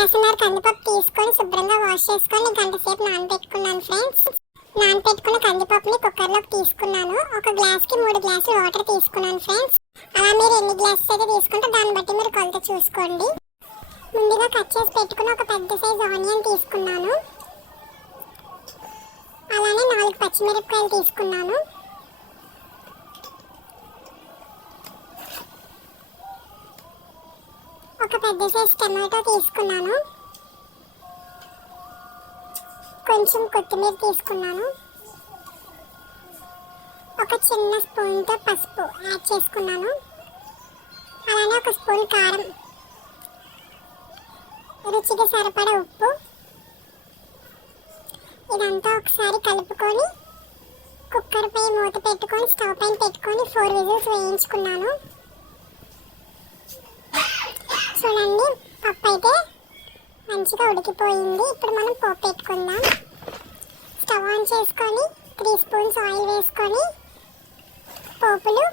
గ్లాసున్నర కందిపప్పు తీసుకొని శుభ్రంగా వాష్ చేసుకొని గంట సేపు నానబెట్టుకున్నాను ఫ్రెండ్స్. నానబెట్టుకున్న కందిపప్పుని కుక్కర్లోకి తీసుకున్నాను. ఒక గ్లాస్కి 3 గ్లాసులు వాటర్ తీసుకున్నాను ఫ్రెండ్స్. అలా మీరు ఎన్ని గ్లాసెస్ అయితే తీసుకుంటే దాన్ని బట్టి మీరు కొలత చూసుకోండి. ముందుగా కట్ చేసి పెట్టుకుని ఒక పెద్ద సైజ్ ఆనియన్ తీసుకున్నాను. అలానే 4 పచ్చిమిరపకాయలు తీసుకున్నాను. ఒక పెద్ద సైజ్ టమాటో తీసుకున్నాను. కొంచెం కొత్తిమీర తీసుకున్నాను. ఒక చిన్న స్పూన్తో పసుపు యాడ్ చేసుకున్నాను. అలానే ఒక స్పూన్ కారం, రుచికి సరిపడా ఉప్పు. ఇదంతా ఒకసారి కలుపుకొని కుక్కర్ పై మూత పెట్టుకొని స్టవ్ పైన పెట్టుకొని 4 విజిల్స్ వేయించుకున్నాను. చూడండి, పప్పు అయితే మంచిగా ఉడికిపోయింది. ఇప్పుడు మనం పోపు పెట్టుకుందాం. స్టవ్ ఆన్ చేసుకొని 3 స్పూన్స్ ఆయిల్ వేసుకొని పోపులు,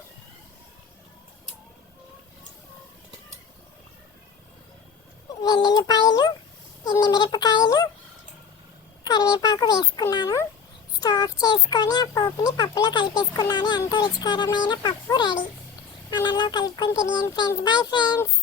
వెల్లుల్లిపాయలు, ఎండుమిరపకాయలు, కరివేపాకు వేసుకున్నాను. స్టవ్ ఆఫ్ చేసుకొని ఆ పోపుని పప్పులో కలిపేసుకున్నాను. ఎంతో రుచికరమైన పప్పు రెడీ. అన్నంలో కలుపుకొని తినేయండి ఫ్రెండ్స్. Bye friends.